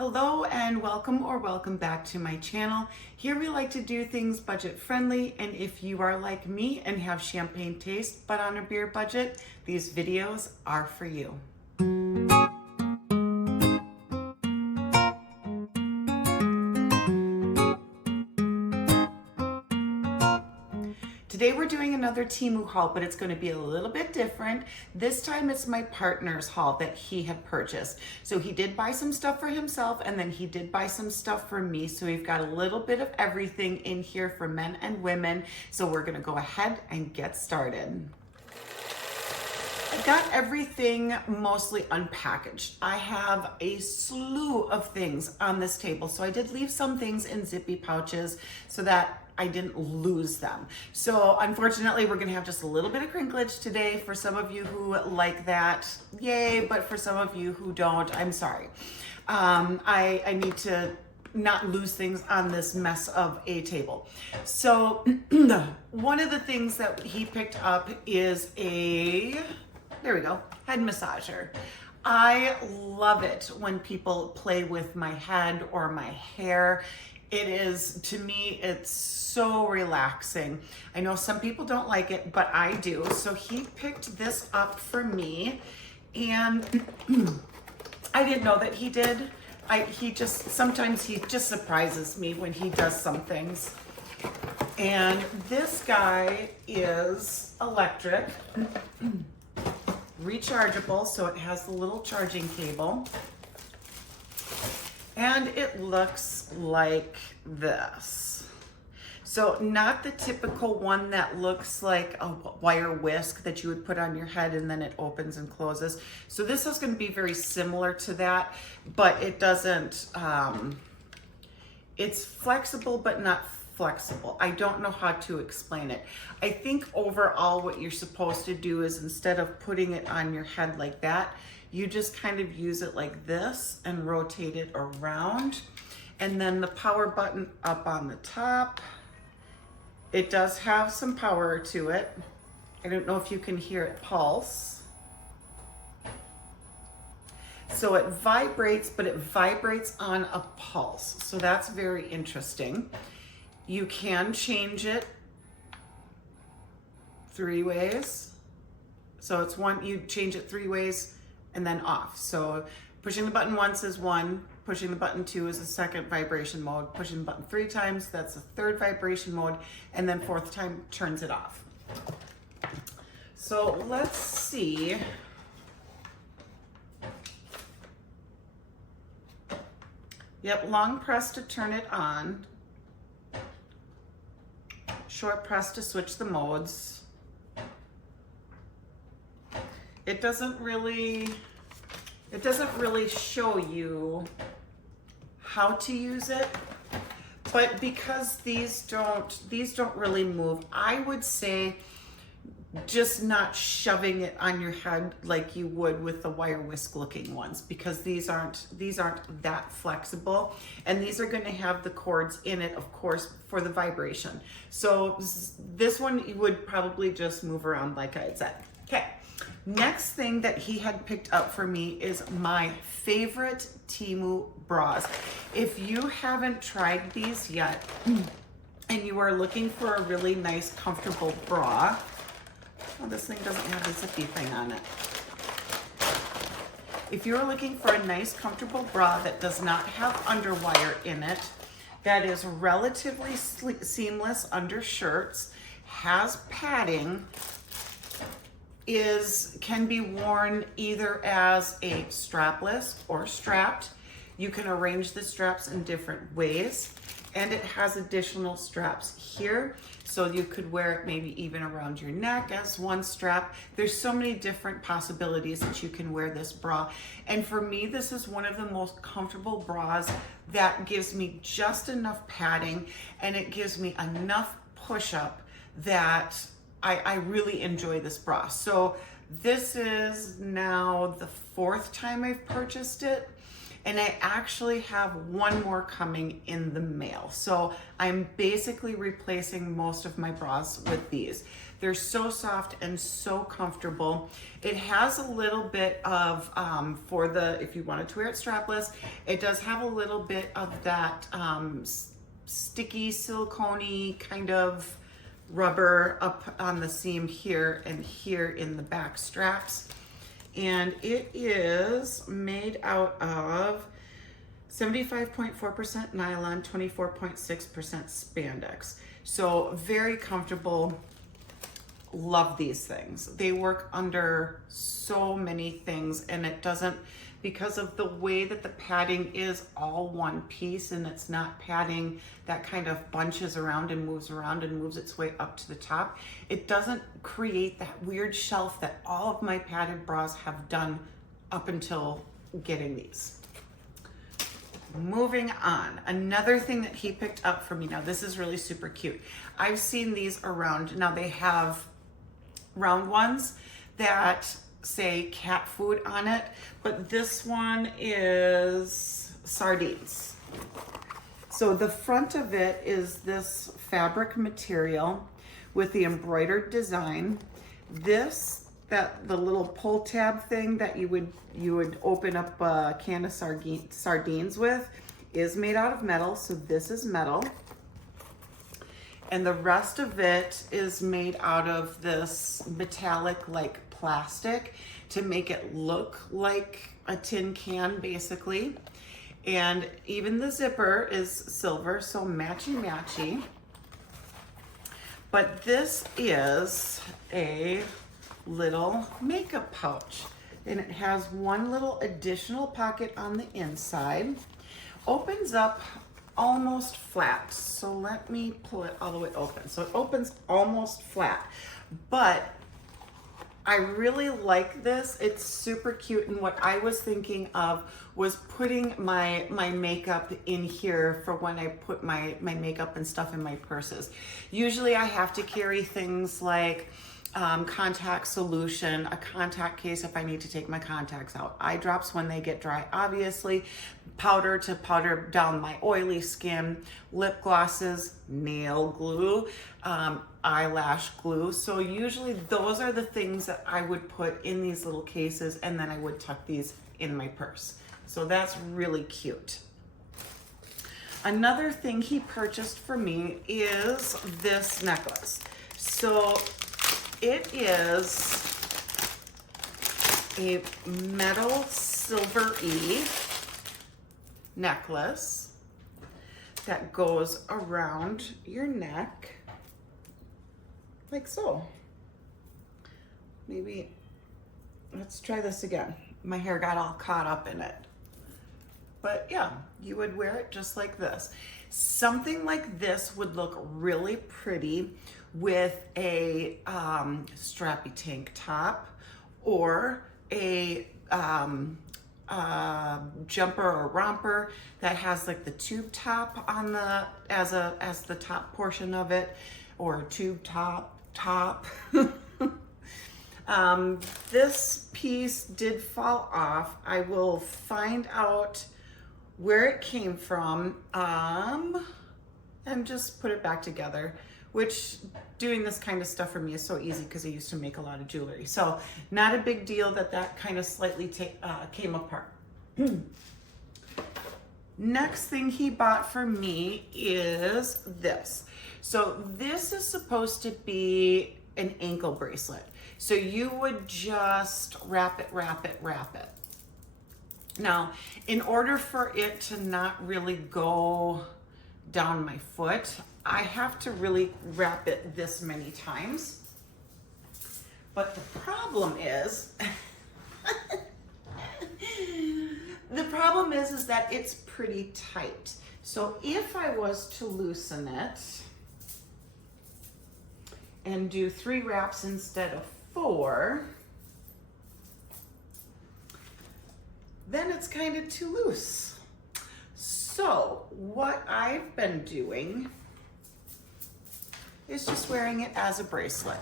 Hello and welcome back to my channel. Here we like to do things budget friendly, and if you are like me and have champagne taste but on a beer budget, these videos are for you. Today we're doing another Temu haul, but it's going to be a little bit different. This time it's my partner's haul that he had purchased. So he did buy some stuff for himself, and then he did buy some stuff for me. So we've got a little bit of everything in here for men and women. So we're going to go ahead and get started. I got everything mostly unpackaged. I have a slew of things on this table. So I did leave some things in zippy pouches so that I didn't lose them. So unfortunately, we're gonna have just a little bit of crinklage today. For some of you who like that, yay, but for some of you who don't, I'm sorry. I need to not lose things on this mess of a table. So one of the things that he picked up is there we go, head massager. I love it when people play with my head or my hair. It is, to me, it's so relaxing. I know some people don't like it, but I do. So he picked this up for me, and I didn't know that he did. Sometimes he just surprises me when he does some things. And this guy is electric, rechargeable, so it has the little charging cable. And it looks like this. So not the typical one that looks like a wire whisk that you would put on your head and then it opens and closes. So this is going to be very similar to that, but it doesn't, it's flexible but not flexible. I don't know how to explain it. I think overall what you're supposed to do is, instead of putting it on your head like that, you just kind of use it like this and rotate it around. And then the power button up on the top. It does have some power to it. I don't know if you can hear it pulse. So it vibrates, but it vibrates on a pulse. So that's very interesting. You can change it 3 ways. So it's one, you change it 3 ways and then off. So pushing the button once is 1, pushing the button 2 is the 2nd vibration mode, pushing the button 3 times, that's the 3rd vibration mode, and then 4th time turns it off. So let's see. Yep, long press to turn it on. Short press to switch the modes. It doesn't really show you how to use it, but because these don't really move, I would say just not shoving it on your head like you would with the wire whisk looking ones, because these aren't that flexible, and these are going to have the cords in it, of course, for the vibration. So this one you would probably just move around like I had said. Okay. Next thing that he had picked up for me is my favorite Temu bras. If you haven't tried these yet and you are looking for a really nice, comfortable bra, oh, this thing doesn't have a zippy thing on it. If you're looking for a nice, comfortable bra that does not have underwire in it, that is relatively seamless under shirts, has padding, can be worn either as a strapless or strapped. You can arrange the straps in different ways, and it has additional straps here, so you could wear it maybe even around your neck as one strap. There's so many different possibilities that you can wear this bra, and for me, this is one of the most comfortable bras that gives me just enough padding, and it gives me enough push-up that I really enjoy this bra. So this is now the 4th time I've purchased it. and I actually have one more coming in the mail. So I'm basically replacing most of my bras with these. They're so soft and so comfortable. It has a little bit of, for the, if you wanted to wear it strapless, it does have a little bit of that sticky, silicone-y kind of rubber up on the seam here and here in the back straps. And it is made out of 75.4% nylon, 24.6% spandex. So very comfortable. Love these things. They work under so many things, and it doesn't, because of the way that the padding is all one piece and it's not padding that kind of bunches around and moves its way up to the top, it doesn't create that weird shelf that all of my padded bras have done up until getting these. Moving on, another thing that he picked up for me, now this is really super cute. I've seen these around, now they have round ones that say cat food on it, but this one is sardines. So the front of it is this fabric material with the embroidered design. This, the little pull tab thing that you would open up a can of sardines with, is made out of metal. So this is metal. And the rest of it is made out of this metallic like plastic to make it look like a tin can basically. And even the zipper is silver, so matchy-matchy. But this is a little makeup pouch, and it has one little additional pocket on the inside. Opens up almost flat. So let me pull it all the way open. So it opens almost flat, but I really like this. It's super cute. And what I was thinking of was putting my makeup in here for when I put my makeup and stuff in my purses. Usually I have to carry things like contact solution, a contact case if I need to take my contacts out, eye drops when they get dry, obviously, powder to powder down my oily skin, lip glosses, nail glue, eyelash glue. So usually those are the things that I would put in these little cases, and then I would tuck these in my purse. So that's really cute. Another thing he purchased for me is this necklace. So it is a metal silver-y necklace that goes around your neck like so. Maybe, let's try this again. My hair got all caught up in it. But yeah, you would wear it just like this. Something like this would look really pretty with a strappy tank top, or a jumper or romper that has like the tube top on the as the top portion of it, or a tube top. This piece did fall off. I will find out where it came from and just put it back together, which doing this kind of stuff for me is so easy because I used to make a lot of jewelry. So not a big deal that kind of slightly came apart. Next thing he bought for me is this. So this is supposed to be an ankle bracelet. So you would just wrap it. Now, in order for it to not really go down my foot, I have to really wrap it this many times. But the problem is, is that it's pretty tight. So if I was to loosen it and do 3 wraps instead of 4, then it's kind of too loose. So what I've been doing is just wearing it as a bracelet.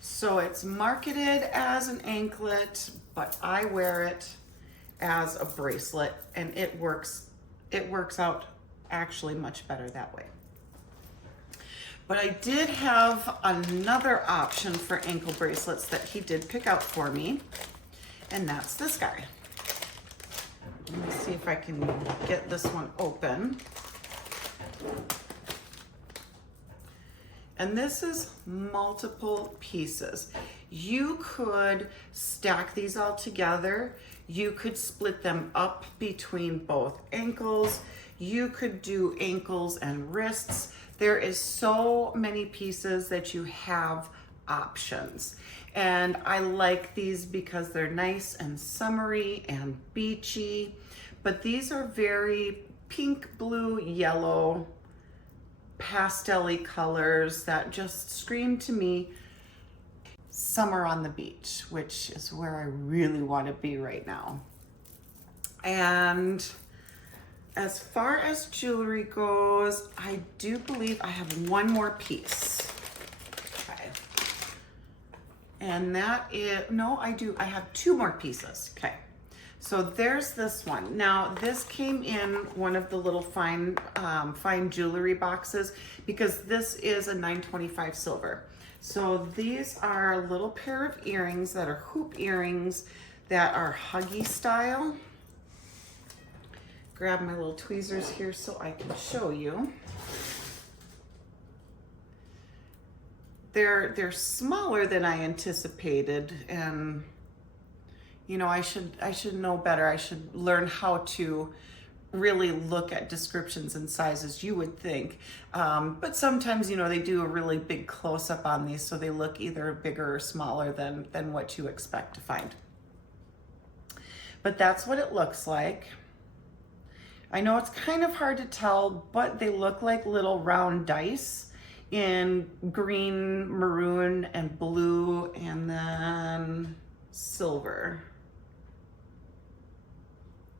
So it's marketed as an anklet, but I wear it as a bracelet, and it works out actually much better that way. But I did have another option for ankle bracelets that he did pick out for me, and that's this guy. Let me see if I can get this one open. And this is multiple pieces. You could stack these all together. You could split them up between both ankles. You could do ankles and wrists. There is so many pieces that you have options. And I like these because they're nice and summery and beachy, but these are very pink, blue, yellow, pastel-y colors that just scream to me summer on the beach, which is where I really want to be right now. And as far as jewelry goes, I do believe I have one more piece. Okay. And that is, no, I have two more pieces. Okay. So there's this one. Now this came in one of the little fine jewelry boxes because this is a 925 silver. So these are a little pair of earrings that are hoop earrings that are huggy style. Grab my little tweezers here so I can show you. They're smaller than I anticipated, and you know, I should know better. I should learn how to really look at descriptions and sizes, you would think. But sometimes, you know, they do a really big close-up on these, so they look either bigger or smaller than what you expect to find. But that's what it looks like. I know it's kind of hard to tell, but they look like little round dice in green, maroon, and blue, and then silver.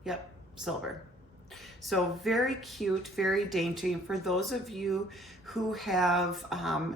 Yep, silver. So very cute, very dainty. And for those of you who have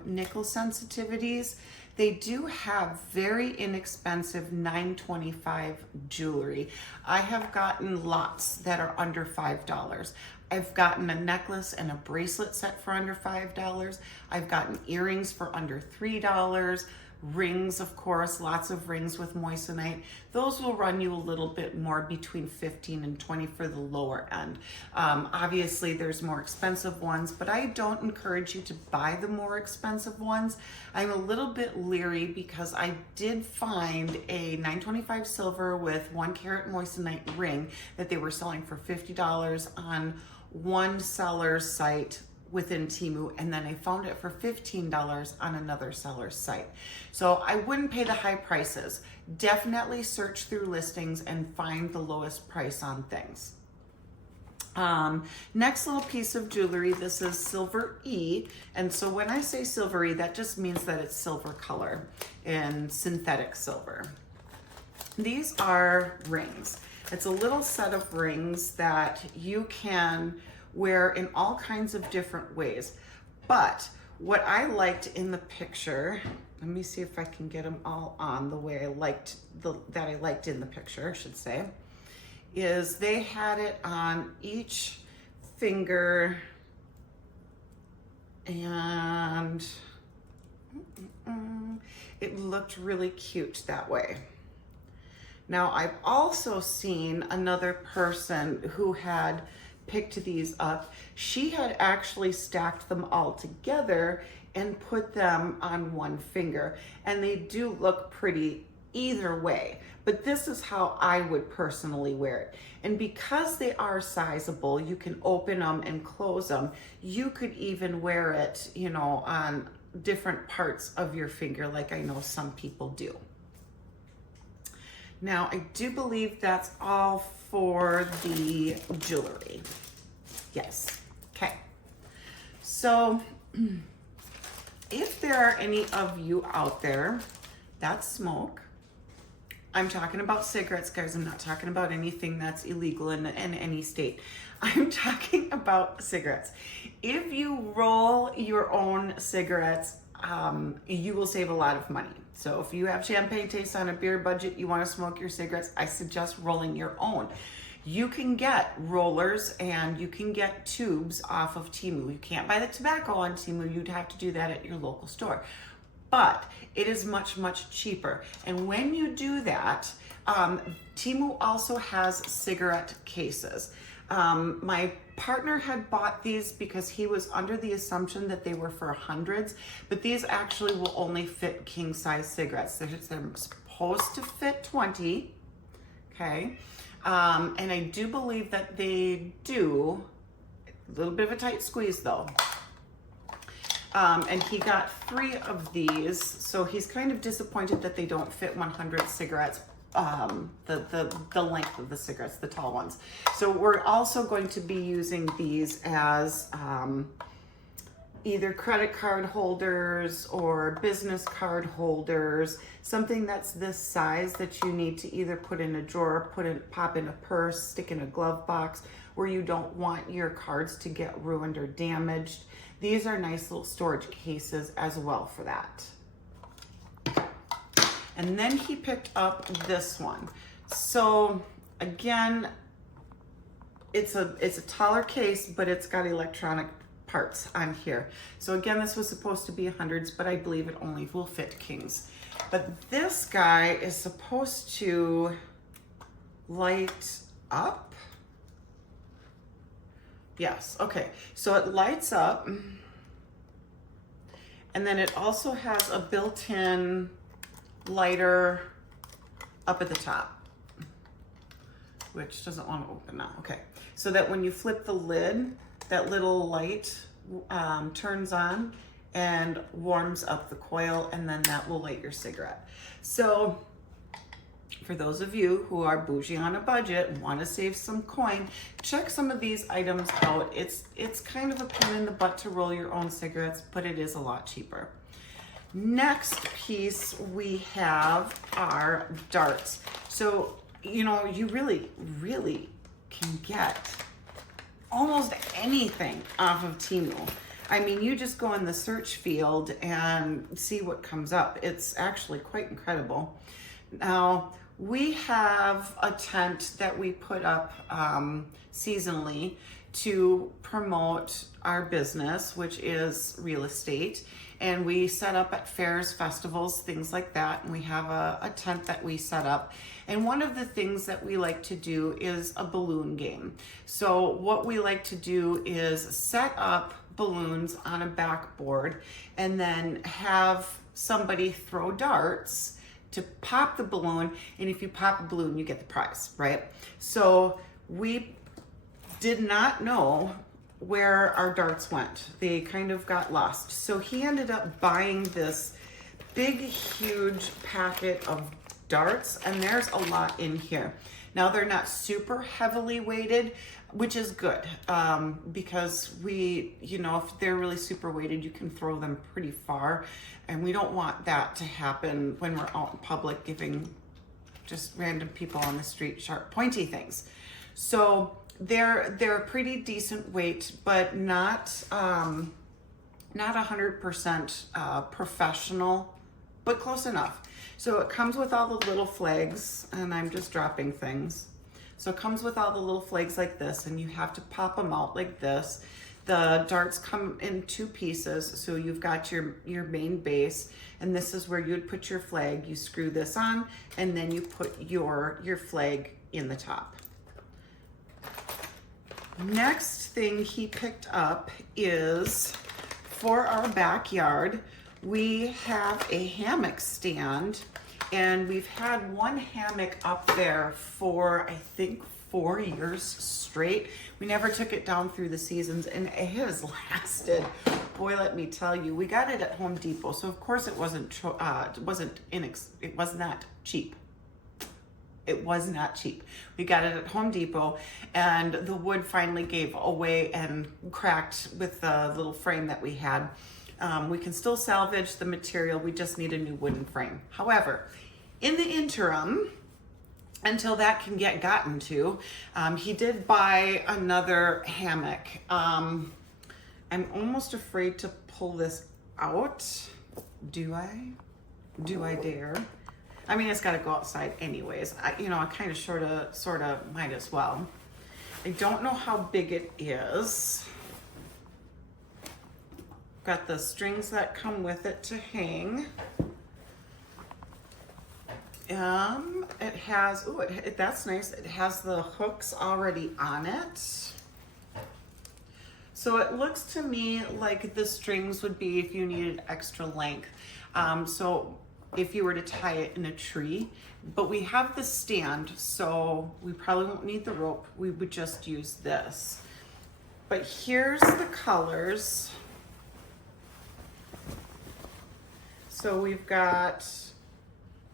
nickel sensitivities, they do have very inexpensive 925 jewelry. I have gotten lots that are under $5. I've gotten a necklace and a bracelet set for under $5. I've gotten earrings for under $3. Rings, of course, lots of rings with moissanite. Those will run you a little bit more, between 15 and 20 for the lower end. Obviously, there's more expensive ones, but I don't encourage you to buy the more expensive ones. I'm a little bit leery because I did find a 925 silver with 1 carat moissanite ring that they were selling for $50 on one seller's site within Temu, and then I found it for $15 on another seller's site. So I wouldn't pay the high prices. Definitely search through listings and find the lowest price on things. Next little piece of jewelry, this is Silver E. And so when I say silvery, that just means that it's silver color and synthetic silver. These are rings. It's a little set of rings that you can wear in all kinds of different ways. But what I liked in the picture, let me see if I can get them all on the way I liked in the picture, I should say, is they had it on each finger, and it looked really cute that way. Now, I've also seen another person who had picked these up. She had actually stacked them all together and put them on one finger, and they do look pretty either way, but this is how I would personally wear it. And because they are sizable, you can open them and close them. You could even wear it, you know, on different parts of your finger, like I know some people do. Now, I do believe that's all for the jewelry. Yes. Okay. So if there are any of you out there that smoke, I'm talking about cigarettes, guys. I'm not talking about anything that's illegal in any state. I'm talking about cigarettes. If you roll your own cigarettes, you will save a lot of money. So if you have champagne taste on a beer budget, you want to smoke your cigarettes, I suggest rolling your own. You can get rollers and you can get tubes off of Temu. You can't buy the tobacco on Temu. You'd have to do that at your local store. But it is much, much cheaper. And when you do that, Temu also has cigarette cases. My partner had bought these because he was under the assumption that they were for hundreds, but these actually will only fit king size cigarettes. They're supposed to fit 20, okay? And I do believe that they do. A little bit of a tight squeeze though. And he got 3 of these, so he's kind of disappointed that they don't fit 100 cigarettes, the length of the cigarettes, the tall ones. So we're also going to be using these as either credit card holders or business card holders, something that's this size that you need to either put in a drawer, pop in a purse, stick in a glove box, where you don't want your cards to get ruined or damaged. These are nice little storage cases as well for that. And then he picked up this one. So again, it's a taller case, but it's got electronic parts on here. So again, this was supposed to be hundreds, but I believe it only will fit kings. But this guy is supposed to light up. Yes, okay. So it lights up, and then it also has a built-in lighter up at the top, which doesn't want to open now. Okay, so that when you flip the lid, that little light turns on and warms up the coil, and then that will light your cigarette. So for those of you who are bougie on a budget and want to save some coin, check some of these items out. It's kind of a pain in the butt to roll your own cigarettes, but it is a lot cheaper. Next piece we have are darts. So, you know, you really, really can get almost anything off of Temu. I mean, you just go in the search field and see what comes up. It's actually quite incredible. Now, we have a tent that we put up seasonally to promote our business, which is real estate. And we set up at fairs, festivals, things like that. And we have a tent that we set up. And one of the things that we like to do is a balloon game. So what we like to do is set up balloons on a backboard and then have somebody throw darts to pop the balloon, and if you pop a balloon, you get the prize, right? So we did not know where our darts went. They kind of got lost. So he ended up buying this big, huge packet of darts, and there's a lot in here. Now, they're not super heavily weighted, which is good, because you know, if they're really super weighted, you can throw them pretty far, and we don't want that to happen when we're out in public giving just random people on the street sharp, pointy things. So they're a pretty decent weight, but not 100% professional, but close enough. So it comes with all the little flags, and I'm just dropping things. So it comes with all the little flags like this, and you have to pop them out like this. The darts come in 2 pieces, so you've got your main base, and this is where you'd put your flag. You screw this on, and then you put your flag in the top. Next thing he picked up is for our backyard. We have a hammock stand, and we've had one hammock up there for, I think, 4 years straight. We never took it down through the seasons, and it has lasted. Boy, let me tell you, we got it at Home Depot, so of course it was not cheap. It was not cheap. We got it at Home Depot, and the wood finally gave away and cracked with the little frame that we had. We can still salvage the material. We just need a new wooden frame. However, in the interim, until that can get gotten to, he did buy another hammock. I'm almost afraid to pull this out. Do I? Do I dare? I mean, it's got to go outside anyways. You know, I kind of sort of might as well. I don't know how big it is. Got the strings that come with it to hang. It has, oh, that's nice. It has the hooks already on it. So it looks to me like the strings would be if you needed extra length. So if you were to tie it in a tree, but we have the stand, so we probably won't need the rope. We would just use this. But here's the colors. So we've got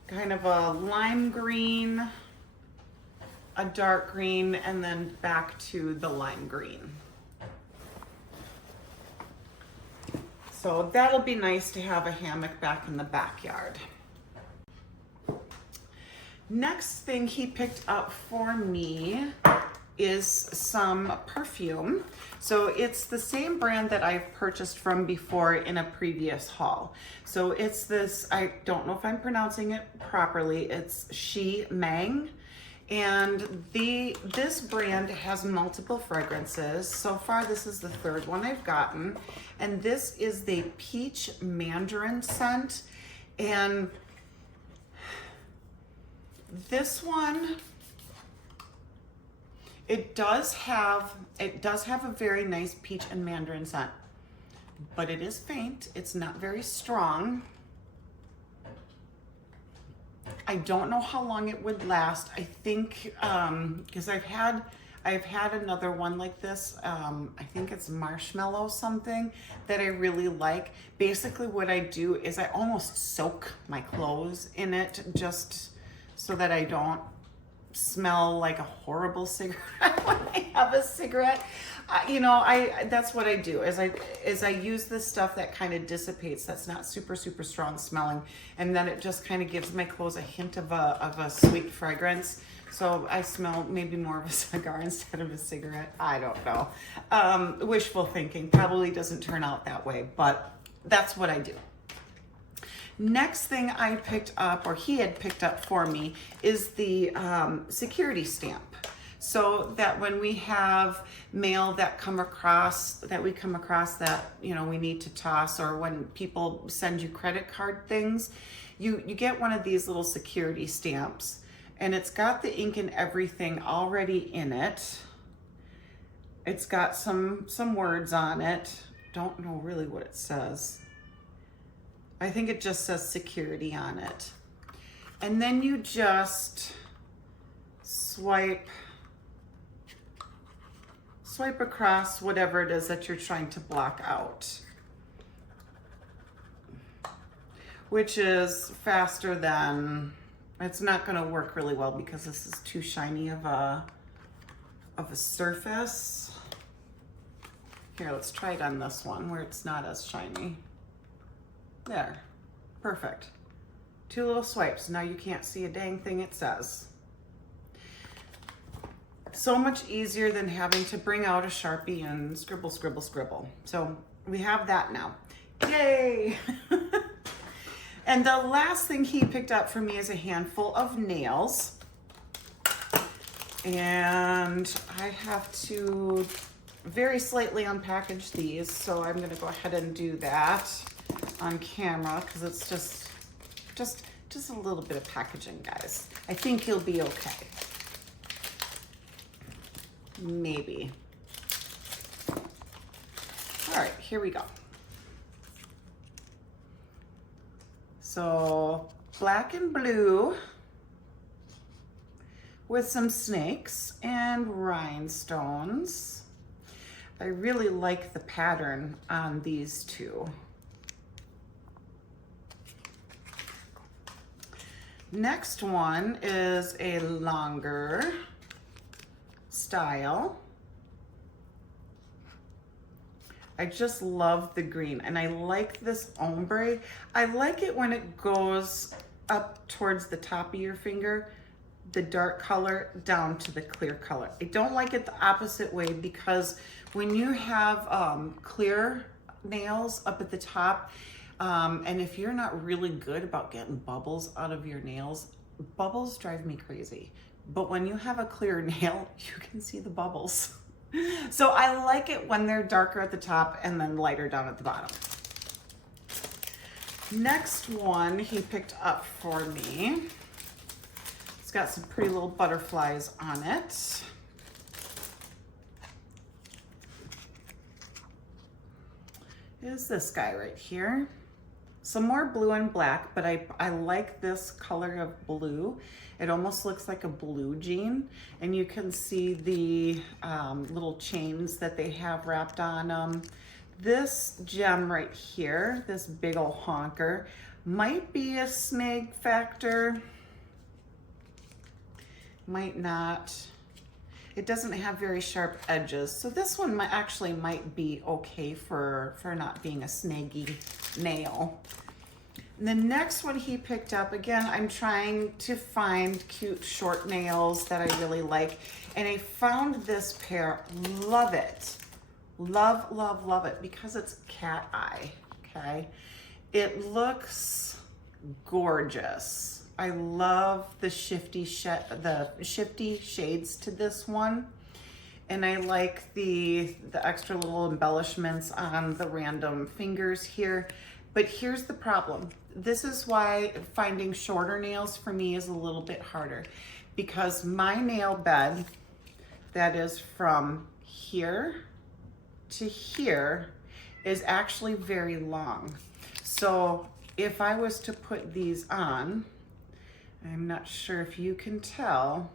kind of a lime green, a dark green, and then back to the lime green. So that'll be nice to have a hammock back in the backyard. Next thing he picked up for me is some perfume. So it's the same brand that I've purchased from before in a previous haul. So it's this, I don't know if I'm pronouncing it properly, it's Chic. And this brand has multiple fragrances. So far, this is the third one I've gotten. And this is the peach mandarin scent. And this one, it does have a very nice peach and mandarin scent, but it is faint. It's not very strong. I don't know how long it would last. I think, because I've had another one like this. I think it's marshmallow something that I really like. Basically what I do is I almost soak my clothes in it just so that I don't smell like a horrible cigarette when I have a cigarette. You know, that's what I do is I use this stuff that kind of dissipates, that's not super strong smelling, and then it just kind of gives my clothes a hint of a sweet fragrance. So I smell maybe more of a cigar instead of a cigarette. I don't know. Wishful thinking, probably doesn't turn out that way, but that's what I do. Next thing I picked up, or he had picked up for me, is the security stamp. So that when we have mail that we come across that, you know, we need to toss, or when people send you credit card things, you get one of these little security stamps, and it's got the ink and everything already in it. It's got some words on it. Don't know really what it says. I think it just says security on it. And then you just swipe across whatever it is that you're trying to block out, which is faster than, it's not going to work really well because this is too shiny of a surface. Here, let's try it on this one where it's not as shiny. There, perfect. 2 little swipes. Now you can't see a dang thing it says. So much easier than having to bring out a Sharpie and scribble. So we have that now. Yay! And the last thing he picked up for me is a handful of nails. And I have to very slightly unpackage these, so I'm gonna go ahead and do that on camera because it's just a little bit of packaging, guys. I think you'll be okay. Maybe. All right, here we go. So black and blue with some snakes and rhinestones. I really like the pattern on these two. Next one is a longer style. I just love the green, and I like this ombre. I like it when it goes up towards the top of your finger, the dark color down to the clear color. I don't like it the opposite way because when you have clear nails up at the top, And if you're not really good about getting bubbles out of your nails, bubbles drive me crazy. But when you have a clear nail, you can see the bubbles. So I like it when they're darker at the top and then lighter down at the bottom. Next one he picked up for me. It's got some pretty little butterflies on it. Is this guy right here. Some more blue and black, but I like this color of blue. It almost looks like a blue jean, and you can see the little chains that they have wrapped on them. This gem right here, this big old honker, might be a snag factor, might not. It doesn't have very sharp edges, so this one might be okay for not being a snaggy nail. And the next one he picked up, again, I'm trying to find cute short nails that I really like, and I found this pair. Love it. Love, love, love it, because it's cat eye, okay? It looks gorgeous. I love the shifty shades to this one, and I like the extra little embellishments on the random fingers here. But here's the problem. This is why finding shorter nails for me is a little bit harder, because my nail bed that is from here to here is actually very long. So if I was to put these on, I'm not sure if you can tell,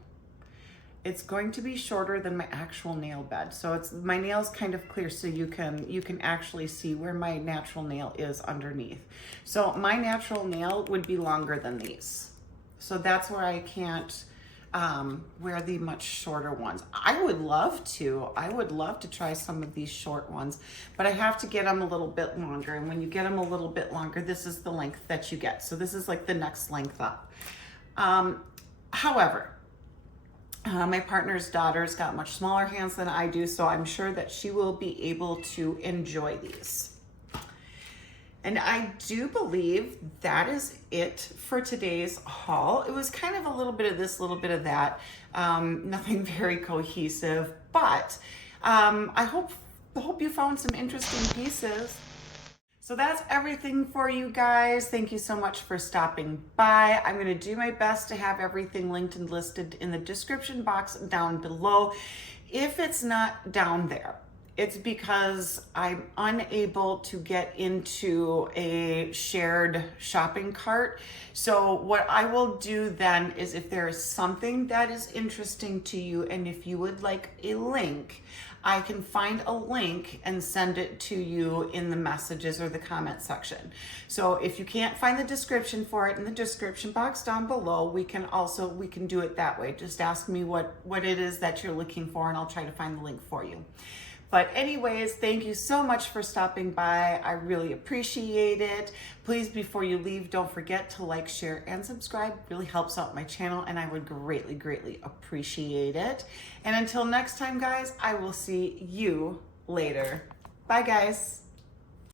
it's going to be shorter than my actual nail bed. So it's, my nail's kind of clear, so you can actually see where my natural nail is underneath. So my natural nail would be longer than these. So that's where I can't wear the much shorter ones. I would love to try some of these short ones, but I have to get them a little bit longer. And when you get them a little bit longer, this is the length that you get. So this is like the next length up. However, my partner's daughter's got much smaller hands than I do, so I'm sure that she will be able to enjoy these. And I do believe that is it for today's haul. It was kind of a little bit of this, a little bit of that. Nothing very cohesive, but I hope you found some interesting pieces. So that's everything for you guys. Thank you so much for stopping by. I'm gonna do my best to have everything linked and listed in the description box down below. If it's not down there, it's because I'm unable to get into a shared shopping cart. So what I will do then is, if there is something that is interesting to you and if you would like a link, I can find a link and send it to you in the messages or the comment section. So if you can't find the description for it in the description box down below, we can do it that way. Just ask me what it is that you're looking for, and I'll try to find the link for you. But anyways, thank you so much for stopping by. I really appreciate it. Please, before you leave, don't forget to like, share, and subscribe. It really helps out my channel, and I would greatly, greatly appreciate it. And until next time, guys, I will see you later. Bye, guys.